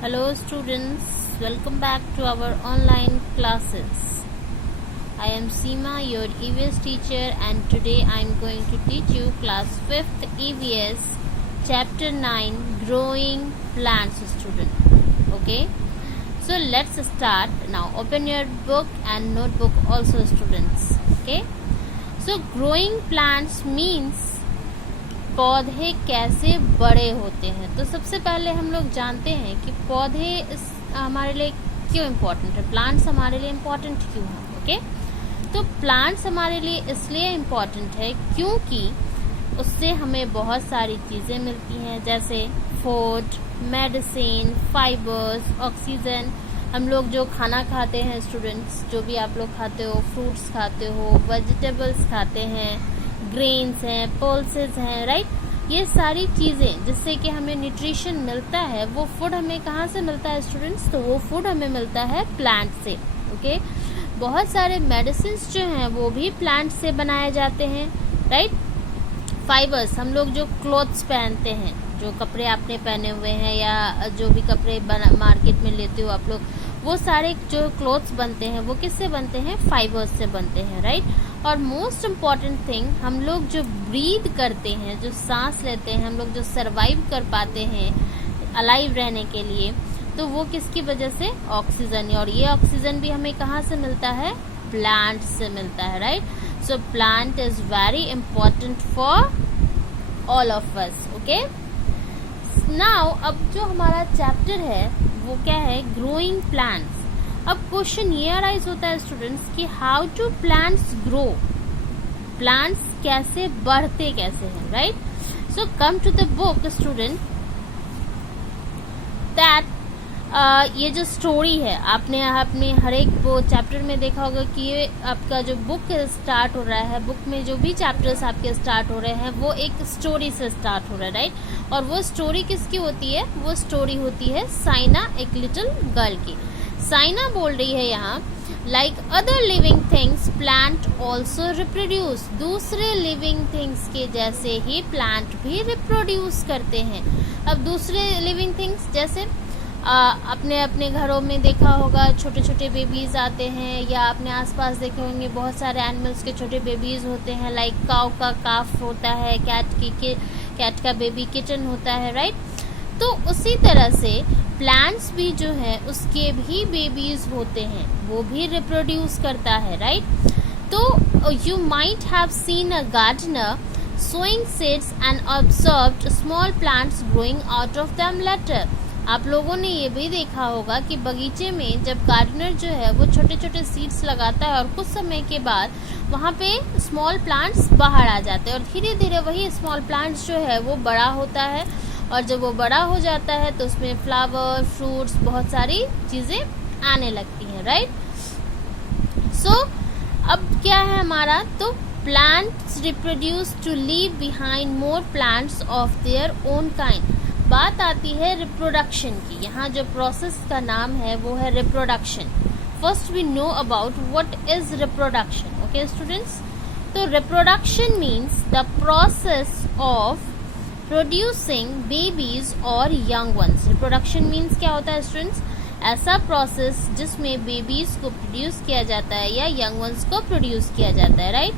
Hello students, welcome back to our online classes. I am Seema, your EVS teacher, and today I am going to teach you class 5th EVS chapter 9 growing plants student. Okay, so let's start now. Open your book and notebook also students. Okay, so growing plants means पौधे कैसे बड़े होते हैं। तो सबसे पहले हम लोग जानते हैं कि पौधे हमारे लिए क्यों इम्पोर्टेंट है, प्लांट्स हमारे लिए इम्पोर्टेंट क्यों है। ओके, तो प्लांट्स हमारे लिए इसलिए इम्पोर्टेंट है क्योंकि उससे हमें बहुत सारी चीज़ें मिलती हैं, जैसे फूड, मेडिसिन, फाइबर्स, ऑक्सीजन। हम लोग जो खाना खाते हैं स्टूडेंट्स, जो भी आप लोग खाते हो, फ्रूट्स खाते हो, वेजिटेबल्स खाते हैं, ग्रेन्स हैं, पल्सेस हैं, राइट, ये सारी चीज़ें जिससे कि हमें न्यूट्रिशन मिलता है, वो फूड हमें कहाँ से मिलता है स्टूडेंट्स? तो वो फूड हमें मिलता है प्लांट से। ओके, बहुत सारे मेडिसिन जो हैं वो भी प्लांट से बनाए जाते हैं, राइट। फाइबर्स, हम लोग जो क्लोथ्स पहनते हैं, जो कपड़े आपने पहने हुए हैं या जो भी कपड़े मार्केट में लेते हो आप लोग, वो सारे जो क्लोथ्स बनते हैं वो किससे बनते हैं? फाइबर्स से बनते हैं, राइट। और मोस्ट इम्पॉर्टेंट थिंग, हम लोग जो ब्रीथ करते हैं, जो सांस लेते हैं, हम लोग जो सरवाइव कर पाते हैं अलाइव रहने के लिए, तो वो किसकी वजह से? ऑक्सीजन। और ये ऑक्सीजन भी हमें कहाँ से मिलता है? प्लांट से मिलता है, right. So plant is very important for all of us. Okay, now अब जो हमारा चैप्टर है वो क्या है? Growing plants. अब क्वेश्चन ये अराइज होता है स्टूडेंट्स कि how to plants grow, plants कैसे बढ़ते कैसे हैं, right. So come to the book student, that ये जो स्टोरी है, आपने अपने हर एक वो चैप्टर में देखा होगा कि ये आपका जो बुक स्टार्ट हो रहा है, बुक में जो भी चैप्टर्स आपके स्टार्ट हो रहे हैं वो एक स्टोरी से स्टार्ट हो रहा है, राइट। और वो स्टोरी किसकी होती है? वो स्टोरी होती है साइना, एक लिटिल गर्ल की। साइना बोल रही है यहाँ, like other living things plant also reproduce, दूसरे लिविंग थिंग्स के जैसे ही प्लांट भी रिप्रोड्यूस करते हैं। अब दूसरे लिविंग थिंग्स जैसे अपने अपने घरों में देखा होगा, छोटे छोटे बेबीज आते हैं, या अपने आसपास देखे होंगे बहुत सारे एनिमल्स के छोटे बेबीज होते हैं, लाइक काऊ का काफ होता है, कैट का बेबी किटन होता है, राइट। तो उसी तरह से प्लांट्स भी जो है उसके भी बेबीज होते हैं, वो भी रिप्रोड्यूस करता है, राइट। तो you might have seen a gardener sowing seeds and observed small plants growing out of them later। आप लोगों ने ये भी देखा होगा कि बगीचे में जब गार्डनर जो है वो छोटे छोटे सीड्स लगाता है और कुछ समय के बाद वहाँ पे स्मॉल प्लांट्स बाहर आ जाते हैं, और धीरे धीरे वही स्मॉल प्लांट्स जो है वो बड़ा होता है, और जब वो बड़ा हो जाता है तो उसमें फ्लावर, फ्रूट्स, बहुत सारी चीज़ें आने लगती हैं, राइट। सो अब क्या है हमारा? तो plants reproduce to leave behind more plants of their own kind. बात आती है रिप्रोडक्शन की। यहाँ जो प्रोसेस का नाम है वो है reproduction. First we know about what is reproduction. Okay students, तो reproduction means the process of producing babies और यंग वंस। रिप्रोडक्शन मीन्स क्या होता है स्टूडेंट्स? ऐसा प्रोसेस जिसमें बेबीज को प्रोड्यूस किया जाता है या यंग वंस को प्रोड्यूस किया जाता है, राइट।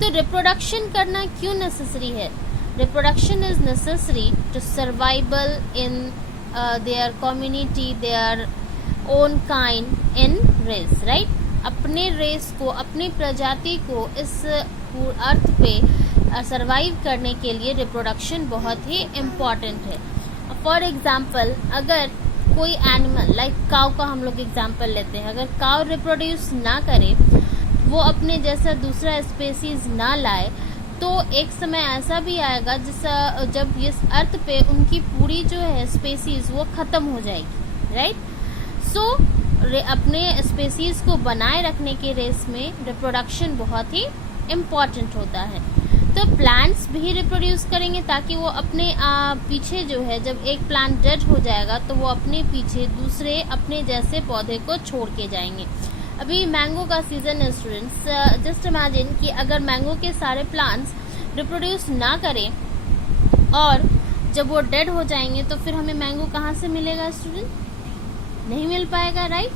तो रिप्रोडक्शन करना क्यों नेसेसरी है? Reproduction is necessary to survival in their community, their own kind in race, right? अपने रेस को, अपनी प्रजाति को इस अर्थ पे सरवाइव करने के लिए रिप्रोडक्शन बहुत ही इम्पॉर्टेंट है। फॉर एग्जाम्पल, अगर कोई एनिमल लाइक काऊ का हम लोग एग्जाम्पल लेते हैं, अगर काऊ रिप्रोड्यूस ना करे, वो अपने जैसा दूसरा स्पेसीज ना लाए, तो एक समय ऐसा भी आएगा जब इस अर्थ पे उनकी पूरी जो है स्पेसीज वो ख़त्म हो जाएगी, राइट। सो अपने स्पेसीज को बनाए रखने के रेस में रिप्रोडक्शन बहुत ही इम्पॉर्टेंट होता है। तो प्लांट्स भी रिप्रोड्यूस करेंगे ताकि वो अपने पीछे जो है, जब एक प्लांट डेड हो जाएगा तो वो अपने पीछे दूसरे अपने जैसे पौधे को छोड़ के जाएंगे। अभी मैंगो का सीज़न है स्टूडेंट्स, जस्ट इमेजिन कि अगर मैंगो के सारे प्लांट्स रिप्रोड्यूस ना करें और जब वो डेड हो जाएंगे तो फिर हमें मैंगो कहाँ से मिलेगा स्टूडेंट? नहीं मिल पाएगा, राइट।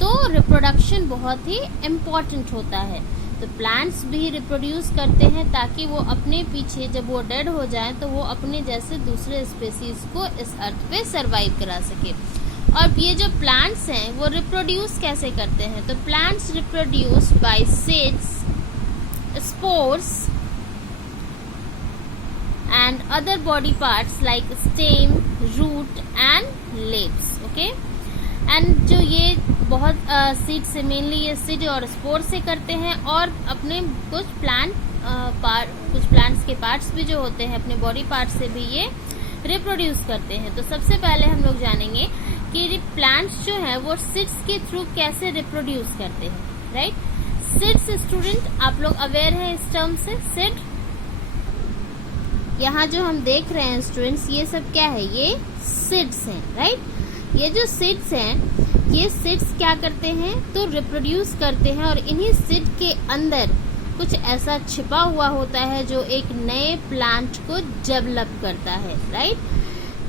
तो रिप्रोडक्शन बहुत ही इम्पॉर्टेंट होता है। तो प्लांट्स भी रिप्रोड्यूस करते हैं ताकि वो अपने पीछे जब वो डेड हो जाएं तो वो अपने जैसे दूसरे स्पेसीज को इस अर्थ पे सरवाइव करा सके। और ये जो प्लांट्स हैं वो रिप्रोड्यूस कैसे करते हैं? तो plants reproduce by seeds, spores and other body parts like stem, root and leaves, okay? and जो ये बहुत सीड से मेनली ये सीड और स्पोर से करते हैं, और अपने कुछ प्लांट्स के पार्ट्स भी जो होते हैं अपने बॉडी पार्ट्स से भी ये रिप्रोड्यूस करते हैं। तो सबसे पहले हम लोग जानेंगे कि प्लांट्स जो हैं वो सीड्स के थ्रू कैसे रिप्रोड्यूस करते हैं, राइट। सीड्स स्टूडेंट आप लोग अवेयर हैं इस टर्म से? सीड, यहाँ जो हम देख रहे हैं स्टूडेंट्स, ये सब क्या है? ये सीड्स हैं, राइट। ये जो सीड्स हैं, ये सीड्स क्या करते हैं? तो रिप्रोड्यूस करते हैं, और इन्हीं सीड के अंदर कुछ ऐसा छिपा हुआ होता है जो एक नए प्लांट को डेवलप करता है, राइट।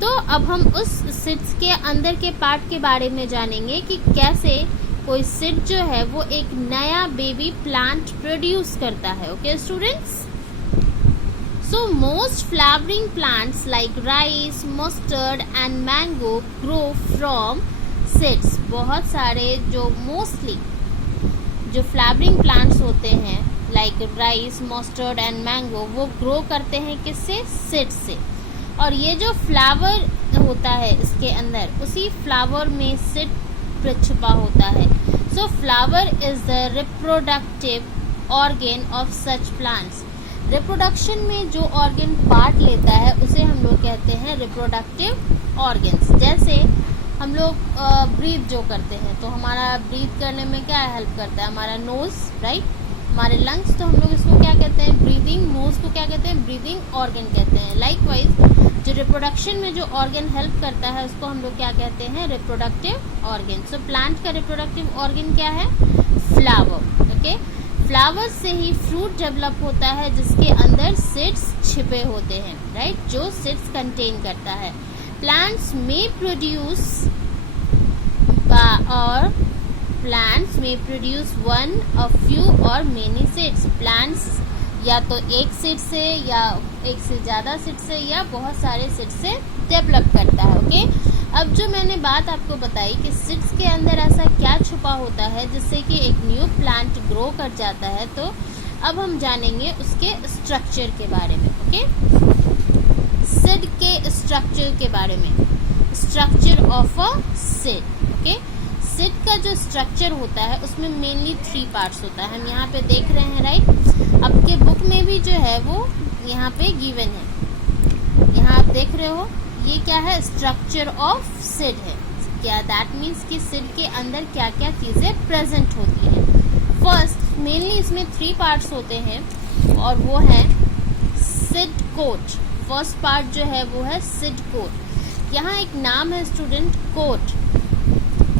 तो अब हम उस सीड्स के अंदर के पार्ट के बारे में जानेंगे कि कैसे कोई सीड जो है वो एक नया बेबी प्लांट प्रोड्यूस करता है, okay students. So most flowering plants like rice, mustard and mango grow from seeds. बहुत सारे जो मोस्टली जो फ्लावरिंग प्लांट्स होते हैं like rice, mustard and mango, वो ग्रो करते हैं किससे? सीड्स से। और ये जो फ्लावर होता है इसके अंदर, उसी फ्लावर में सीड छुपा होता है। सो flower is the reproductive organ of such plants. Reproduction में जो ऑर्गन पार्ट लेता है उसे हम लोग कहते हैं रिप्रोडक्टिव ऑर्गन्स। जैसे हम लोग ब्रीथ जो करते हैं, तो हमारा ब्रीथ करने में क्या हेल्प करता है? हमारा नोज, राइट, हमारे लंग्स। तो हम लोग इसको क्या कहते हैं? ब्रीदिंग। नोज को क्या कहते हैं? ब्रीदिंग ऑर्गन कहते हैं। लाइकवाइज जो रिप्रोडक्शन में जो ऑर्गन हेल्प करता है उसको हम लोग क्या कहते हैं? Reproductive organ. सो प्लांट का रिप्रोडक्टिव ऑर्गन क्या है? Flower, okay. फ्लावर से ही फ्रूट डेवलप होता है जिसके अंदर सीड्स छिपे होते हैं, राइट, जो सीड्स कंटेन करता है। प्लांट्स में प्रोड्यूस वन अ फ्यू और मेनी सीड्स। प्लांट्स या तो एक सीड से या एक से ज़्यादा सीड से या बहुत सारे सीड से डेवलप करता है, ओके। अब जो मैंने बात आपको बताई कि सीड्स के अंदर ऐसा क्या छुपा होता है जिससे कि एक न्यू प्लांट ग्रो कर जाता है, तो अब हम जानेंगे उसके स्ट्रक्चर के बारे में, ओके। सीड के स्ट्रक्चर के बारे में, structure of a seed, okay. Seed का जो स्ट्रक्चर होता है उसमें मेनली 3 पार्ट्स होता है। हम यहाँ पे देख रहे हैं, राइट। आपके बुक में भी जो है वो यहाँ पे गिवन है, यहाँ आप देख रहे हो। ये क्या है? स्ट्रक्चर ऑफ सीड है। क्या दैट मीन्स कि सीड के अंदर क्या क्या चीज़ें प्रेजेंट होती हैं। फर्स्ट मेनली इसमें 3 पार्ट्स होते हैं और वो है सीड कोट। फर्स्ट पार्ट जो है वो है सीड कोट। यहाँ एक नाम है स्टूडेंट, कोट।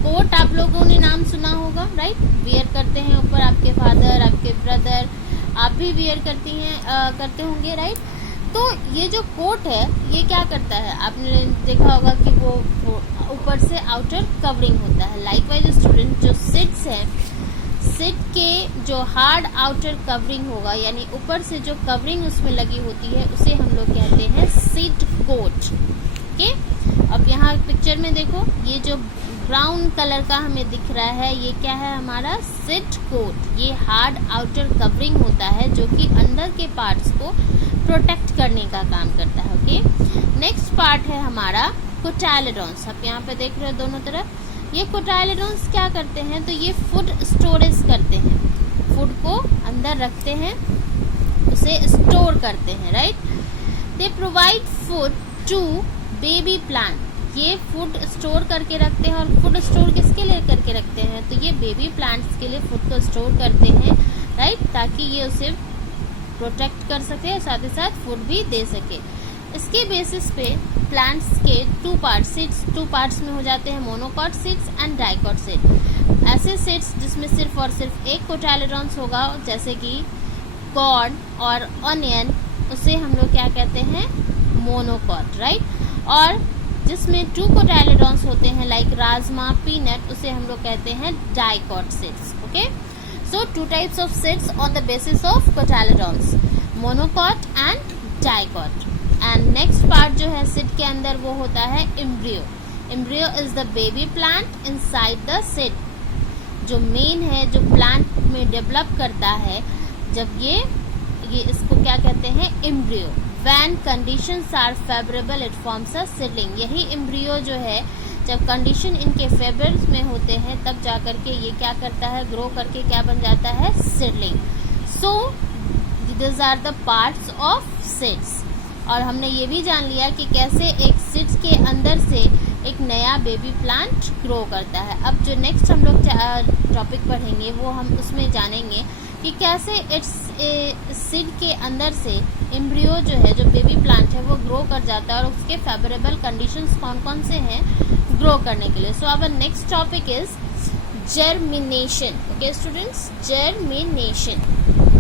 कोट आप लोगों ने नाम सुना होगा, राइट। वियर करते हैं ऊपर, आपके फादर, आपके ब्रदर, आप भी वियर करते होंगे, राइट। तो ये जो कोट है ये क्या करता है? आपने देखा होगा कि वो ऊपर से आउटर कवरिंग होता है। लाइकवाइज स्टूडेंट जो सीड्स हैं, सीड के जो हार्ड आउटर कवरिंग होगा, यानी ऊपर से जो कवरिंग उसमें लगी होती है, उसे हम लोग कहते हैं सीड कोट, ओके। अब यहाँ पिक्चर में देखो, ये जो ब्राउन कलर का हमें दिख रहा है ये क्या है? हमारा सीड कोट। ये हार्ड आउटर कवरिंग होता है जो कि अंदर के पार्ट्स को प्रोटेक्ट करने का काम करता है, ओके। नेक्स्ट पार्ट है हमारा कोटाइलेडॉन्स। आप यहाँ पे देख रहे हो दोनों तरफ। ये कोटाइलेडॉन्स क्या करते हैं? तो ये फूड स्टोरेज करते हैं, फूड को अंदर रखते हैं, उसे स्टोर करते हैं, right. They provide food to baby plant. ये फूड स्टोर करके रखते हैं, और फूड स्टोर किसके लिए करके रखते हैं? तो ये बेबी प्लांट्स के लिए फूड को स्टोर करते हैं, राइट, ताकि ये उसे प्रोटेक्ट कर सके और साथ ही साथ फूड भी दे सके। इसके बेसिस पे प्लांट्स के 2 पार्ट सीड्स 2 पार्ट्स में हो जाते हैं, monocot seeds and dicot seed. ऐसे सीड्स जिसमें सिर्फ और सिर्फ एक कोटाइलेडॉन्स होगा, जैसे कि कॉर्न और ऑनियन, उसे हम लोग क्या कहते हैं? Monocot, right. और जिसमें 2 कोटाइलेडॉन्स होते होते हैं लाइक राजमा, पीनट, उसे हम लोग कहते हैं dicot seeds. Okay, so 2 types of seeds on the basis of cotyledons, monocot and dicot. And next part जो है सीड के अंदर वो होता है embryo. Embryo is the baby plant inside the seed. जो मेन है, जो प्लांट में डेवलप करता है, जब ये इसको क्या कहते हैं, embryo. When conditions are favourable it forms a seedling. यही एम्ब्रियो जो है जब कंडीशन इनके फेवरेबल में होते हैं तब जाकर के ये क्या करता है, ग्रो करके क्या बन जाता है, seedling. So this are the parts of seeds. और हमने ये भी जान लिया कि कैसे एक सीड्स के अंदर से एक नया बेबी प्लांट ग्रो करता है. अब जो नेक्स्ट हम लोग टॉपिक पढ़ेंगे वो हम उसमें जानेंगे कि कैसे इट्स सीड के अंदर से एम्ब्रियो जो है, जो बेबी प्लांट है, वो ग्रो कर जाता है और उसके फेवरेबल कंडीशंस कौन कौन से हैं ग्रो करने के लिए. So our next topic is germination. Okay students, germination.